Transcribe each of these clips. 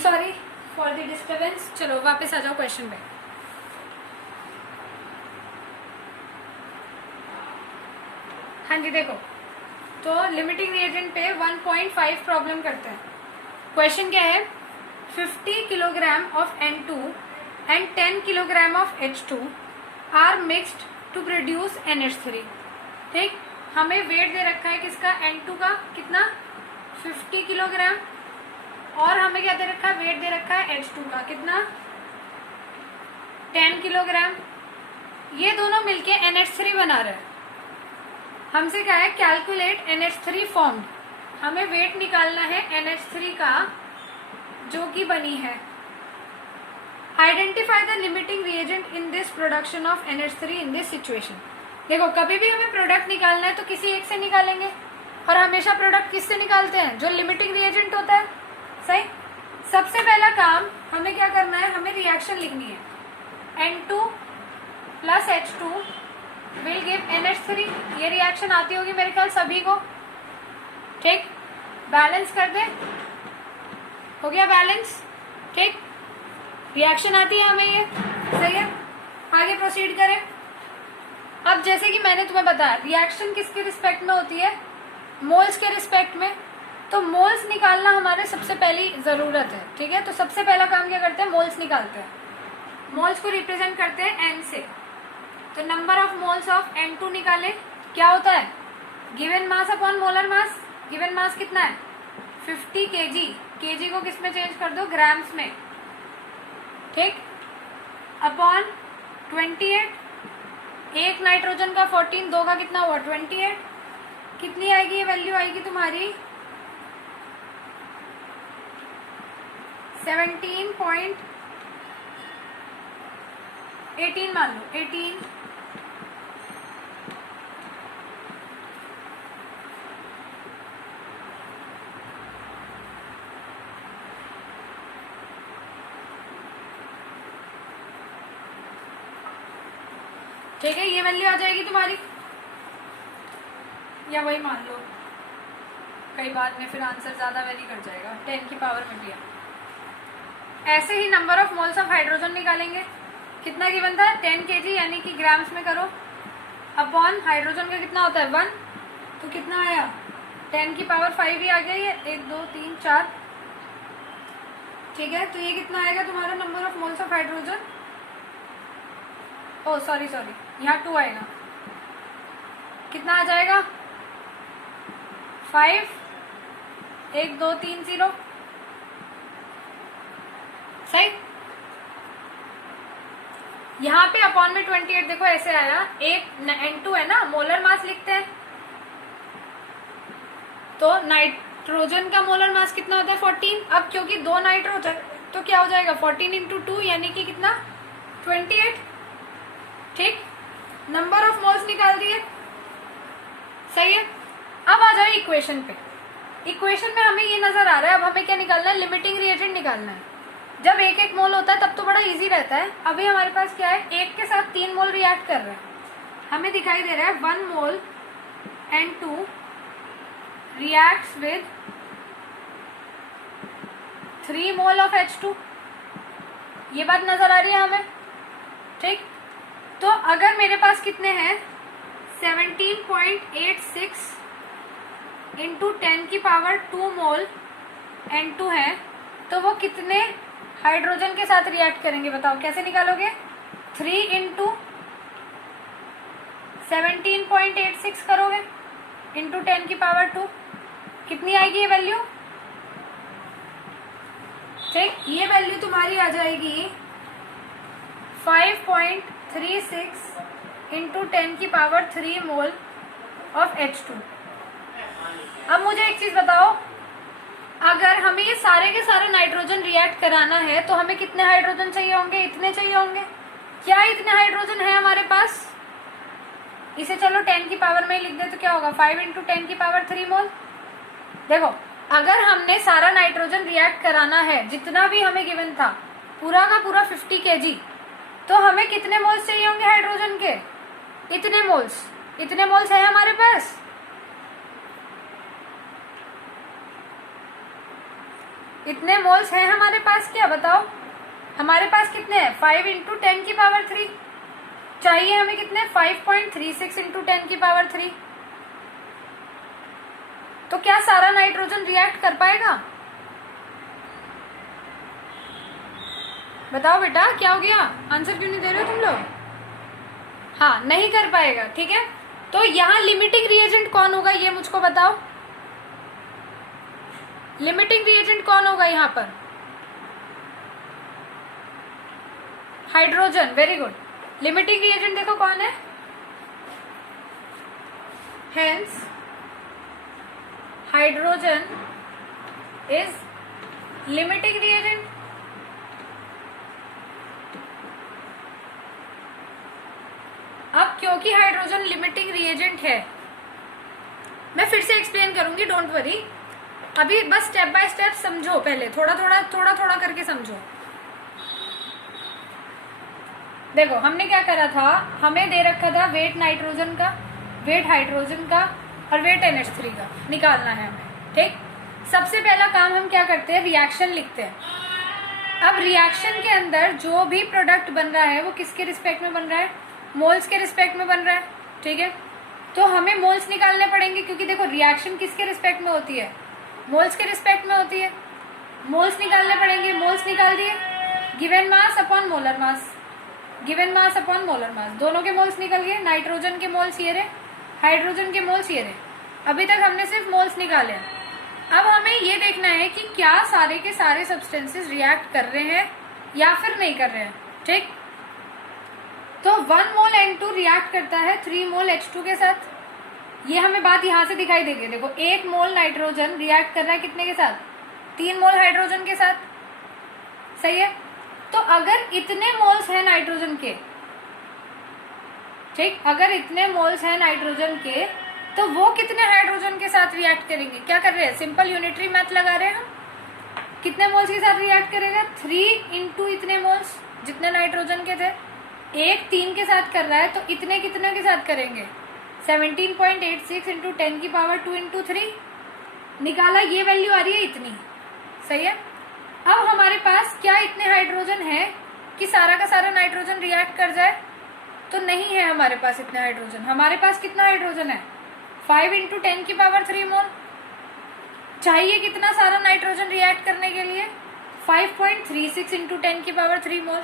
Sorry for the disturbance. चलो वापस आ जाओ क्वेश्चन पे। हाँ जी देखो, तो लिमिटिंग रिएजेंट पे 1.5 प्रॉब्लम करते हैं। क्वेश्चन क्या है, 50 kilogram of N2 and 10 kilogram of H2 are mixed to produce NH3। ठीक, हमें वेट दे रखा है किसका, N2 का कितना 50 किलोग्राम, और हमें क्या दे रखा है, वेट दे रखा है H2 का कितना 10 किलोग्राम। ये दोनों मिलके NH3 बना रहे हैं। हमसे क्या है, कैलकुलेट NH3 फॉर्म्ड। हमें वेट निकालना है NH3 का जो कि बनी है। Identify the limiting reagent in this production of NH3 in this situation. देखो, कभी भी हमें प्रोडक्ट निकालना है तो किसी एक से निकालेंगे, और हमेशा प्रोडक्ट किससे निकालते हैं, जो लिमिटिंग रिएजेंट होता है। सही। सबसे पहला काम हमें क्या करना है, हमें रिएक्शन लिखनी है। N2 plus H2 will give NH3। ये रिएक्शन आती होगी मेरे ख्याल सभी को। ठीक, बैलेंस कर दे, हो गया बैलेंस। ठीक, रिएक्शन आती है हमें ये, सही है। आगे प्रोसीड करें। अब जैसे कि मैंने तुम्हें बताया, रिएक्शन किसके रिस्पेक्ट में होती है, मोल्स के रिस्पेक्ट में। तो मोल्स निकालना हमारे सबसे पहली जरूरत है। ठीक है, तो सबसे पहला काम क्या करते हैं, मोल्स निकालते हैं। मोल्स को रिप्रेजेंट करते हैं N से। तो number of moles of N2 निकाले, क्या होता है, given mass upon molar mass. Given mass कितना है 50 kg। केजी को किस में चेंज कर दो, ग्राम्स में। ठीक, अपॉन 28। एक नाइट्रोजन का 14, दो का कितना हुआ 28। कितनी आएगी ये वैल्यू, आएगी तुम्हारी 17.18 मान लो, 18। ठीक है, ये वैल्यू आ जाएगी तुम्हारी, या वही मान लो, कई बार में फिर आंसर ज्यादा वैरी कर जाएगा। 10 की पावर में दिया। ऐसे ही number of moles of hydrogen निकालेंगे। कितना गिवन था 10 kg, यानी कि ग्राम्स में करो, अपॉन हाइड्रोजन का कितना होता है 1। तो कितना आया 10 की पावर 5 ही आ गया ये, 1 2 3 4। ठीक है, तो ये कितना आएगा तुम्हारा number of moles of hydrogen. Oh sorry यहाँ 2 आएगा। कितना आ जाएगा 5 1 2 3 0। सही। यहाँ पे अपॉन में 28 देखो ऐसे आया, एक N2 है ना, मोलर मास लिखते हैं। तो नाइट्रोजन का मोलर मास कितना होता है 14। अब क्योंकि दो नाइट्रोजन, तो क्या हो जाएगा 14 इंटू 2 यानी कि कितना 28। ठीक, नंबर ऑफ मोल्स निकाल दिए। सही है। अब आ जाओ इक्वेशन पे। इक्वेशन में हमें ये नजर आ रहा है, अब हमें क्या निकालना है, लिमिटिंग रिएजेंट निकालना है। जब एक एक मोल होता है तब तो बड़ा इजी रहता है। अभी हमारे पास क्या है, एक के साथ 3 मोल रिएक्ट कर रहे हैं। हमें दिखाई दे रहा है 1 मोल N2 reacts with 3 mole of H2। ये बात नजर आ रही है हमें। ठीक, तो अगर मेरे पास कितने हैं 17.86 इंटू 10 की पावर 2 मोल N2 है, तो वो कितने हाइड्रोजन के साथ रिएक्ट करेंगे, बताओ कैसे निकालोगे। 3 इंटू 17.86 करोगे इंटू 10 की पावर 2, कितनी आएगी ये वैल्यू। ठीक, ये वैल्यू तुम्हारी आ जाएगी 5.36 इंटू 10 की पावर 3 मोल ऑफ H2। अब मुझे एक चीज बताओ, अगर हमें ये सारे के सारे नाइट्रोजन रिएक्ट कराना है तो हमें कितने हाइड्रोजन चाहिए होंगे, इतने चाहिए होंगे। क्या इतने हाइड्रोजन है हमारे पास, इसे चलो 10 की पावर में ही लिख दे तो क्या होगा 5 इंटू 10 की पावर 3 मोल। देखो, अगर हमने सारा नाइट्रोजन रिएक्ट कराना है, जितना भी हमें गिवन था पूरा का पूरा 50 kg, तो हमें कितने मोल्स चाहिए होंगे हाइड्रोजन के, इतने मोल्स। इतने मोल्स है हमारे पास। इतने मोल्स हैं हमारे पास क्या, बताओ हमारे पास कितने हैं, 5 इंटू 10 की पावर 3, चाहिए हमें कितने, 5.36 इंटू 10 की पावर 3। तो क्या सारा नाइट्रोजन रिएक्ट कर पाएगा, बताओ बेटा क्या हो गया, आंसर क्यों नहीं दे रहे हो तुम लोग। हाँ नहीं कर पाएगा, ठीक है। तो यहाँ लिमिटिंग रिएजेंट कौन होगा ये मुझको बताओ, लिमिटिंग रिएजेंट कौन होगा यहाँ पर, hydrogen, very good. Limiting reagent देखो कौन है, hence hydrogen is limiting reagent. अब क्योंकि हाइड्रोजन लिमिटिंग रिएजेंट है, मैं फिर से एक्सप्लेन करूंगी, डोंट वरी, अभी बस स्टेप बाय स्टेप समझो, पहले थोड़ा थोड़ा करके समझो। देखो हमने क्या करा था, हमें दे रखा था वेट नाइट्रोजन का, वेट हाइड्रोजन का और वेट NH3 का निकालना है हमें, ठीक। सबसे पहला काम हम क्या करते हैं, रिएक्शन लिखते हैं। अब रिएक्शन के अंदर जो भी प्रोडक्ट बन रहा है वो किसके रिस्पेक्ट में बन रहा है, मोल्स के रिस्पेक्ट में बन रहा है, ठीक है। तो हमें मोल्स निकालने पड़ेंगे, क्योंकि देखो रिएक्शन किसके रिस्पेक्ट में होती है, मोल्स के रिस्पेक्ट में होती है। मोल्स निकालने पड़ेंगे, मोल्स निकाल दिए, given mass upon molar mass, given mass upon molar mass, दोनों के मोल्स निकल गए। नाइट्रोजन के मोल्स ये रहे, हाइड्रोजन के मोल्स ये रहे। अभी तक हमने सिर्फ मोल्स निकाले। अब हमें ये देखना है कि क्या सारे के सारे सब्सटेंसेस रिएक्ट कर रहे हैं या फिर नहीं कर रहे हैं, ठीक। तो 1 मोल N2 रिएक्ट करता है 3 मोल H2 के साथ, ये हमें बात यहाँ से दिखाई देगी। देखो 1 मोल नाइट्रोजन रिएक्ट कर रहा है कितने के साथ, 3 मोल हाइड्रोजन के साथ, सही है। तो अगर इतने मोल्स हैं नाइट्रोजन के, ठीक, अगर इतने मोल्स हैं नाइट्रोजन के, तो वो कितने हाइड्रोजन के साथ रिएक्ट करेंगे, क्या कर रहे हैं, सिंपल यूनिटरी मैथ लगा रहे हैं हम। कितने मोल्स के साथ रिएक्ट करेगा, 3 इंटू इतने मोल्स जितने नाइट्रोजन के थे, एक 3 के साथ कर रहा है, तो इतने कितने के साथ करेंगे, 17.86 इंटू 10 की पावर 2 इंटू 3 निकाला, ये वैल्यू आ रही है इतनी, सही है। अब हमारे पास क्या इतने हाइड्रोजन है कि सारा का सारा नाइट्रोजन रिएक्ट कर जाए, तो नहीं है हमारे पास इतने हाइड्रोजन। हमारे पास कितना हाइड्रोजन है, 5 इंटू 10 की पावर 3 मोल। चाहिए कितना सारा नाइट्रोजन रिएक्ट करने के लिए, 5.36 इंटू 10 की पावर 3 मोल।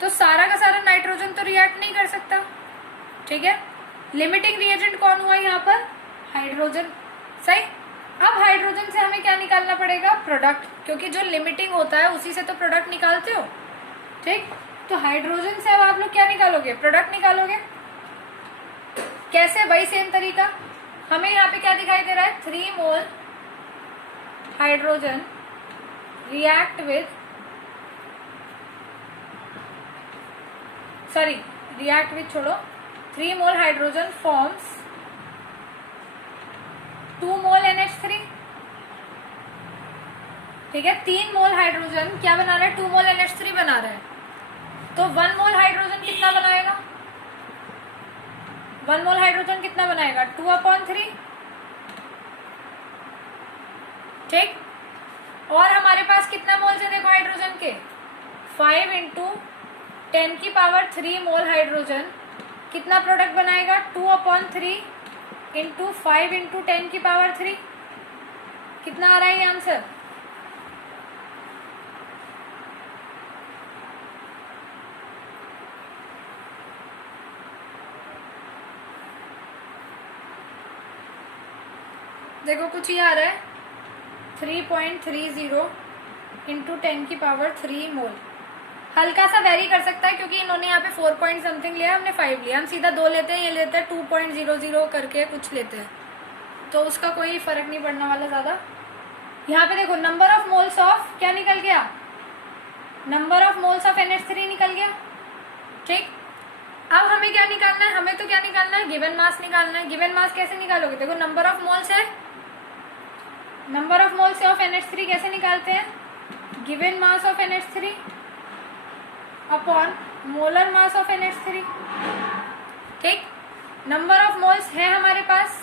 तो सारा का सारा नाइट्रोजन तो रिएक्ट नहीं कर सकता, ठीक है। लिमिटिंग रिएजेंट कौन हुआ यहाँ पर, हाइड्रोजन, सही। अब हाइड्रोजन से हमें क्या निकालना पड़ेगा, प्रोडक्ट, क्योंकि जो लिमिटिंग होता है उसी से तो प्रोडक्ट निकालते हो, ठीक। तो हाइड्रोजन से अब आप लोग क्या निकालोगे, प्रोडक्ट निकालोगे। कैसे, वही सेम तरीका। हमें यहाँ पे क्या दिखाई दे रहा है, 3 मोल hydrogen react with, sorry react with छोड़ो, 3 मोल हाइड्रोजन फॉर्म्स 2 मोल NH3, ठीक है। 3 मोल हाइड्रोजन क्या बना रहा है, 2 मोल NH3 बना रहा है। तो 1 मोल हाइड्रोजन कितना बनाएगा, 1 मोल हाइड्रोजन कितना बनाएगा, 2/3, ठीक। और हमारे पास कितना मोल्स है देखो हाइड्रोजन के, 5 इंटू 10 की पावर 3 मोल हाइड्रोजन कितना प्रोडक्ट बनाएगा, 2/3 इंटू 5 इंटू 10 की पावर 3, कितना आ रहा है ये आंसर, देखो कुछ ही आ रहा है, 3.30 इंटू 10 की पावर 3 मोल। हल्का सा वेरी कर सकता है क्योंकि इन्होंने यहाँ पे 4 पॉइंट समथिंग लिया, हमने 5 लिया। हम सीधा 2 लेते हैं, ये लेते हैं 2.00 करके कुछ लेते हैं, तो उसका कोई फर्क नहीं पड़ने वाला ज़्यादा। यहाँ पे देखो नंबर ऑफ मोल्स ऑफ क्या निकल गया, number of moles of NH3 निकल गया, ठीक। अब हमें क्या निकालना है, हमें तो क्या निकालना है, गिवन मास निकालना है। गिवन मास कैसे निकालोगे, देखो नंबर ऑफ मोल्स है, number of moles of NH3 कैसे निकालते हैं, given mass of NH3 upon molar mass of NH3, ठीक। नंबर ऑफ मोल्स है हमारे पास,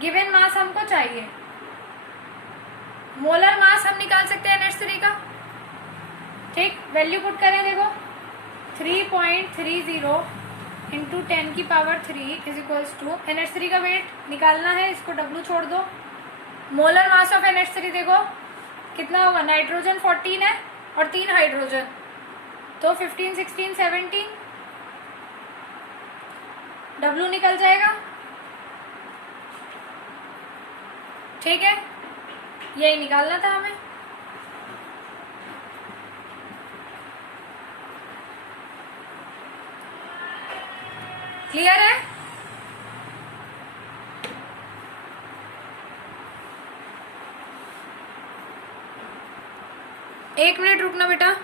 गिवन मास हमको चाहिए, मोलर मास हम निकाल सकते हैं NH3 का, ठीक। वैल्यू पुट करें, देखो 3.30 इंटू 10 की power 3 is equals to NH3 का वेट निकालना है, इसको W छोड़ दो। मोलर मास ऑफ NH3 देखो कितना होगा, नाइट्रोजन 14 है और 3 हाइड्रोजन, तो 15, 16, 17 W निकल जाएगा, ठीक है। यही निकालना था हमें। क्लियर है? एक मिनट रुकना बेटा।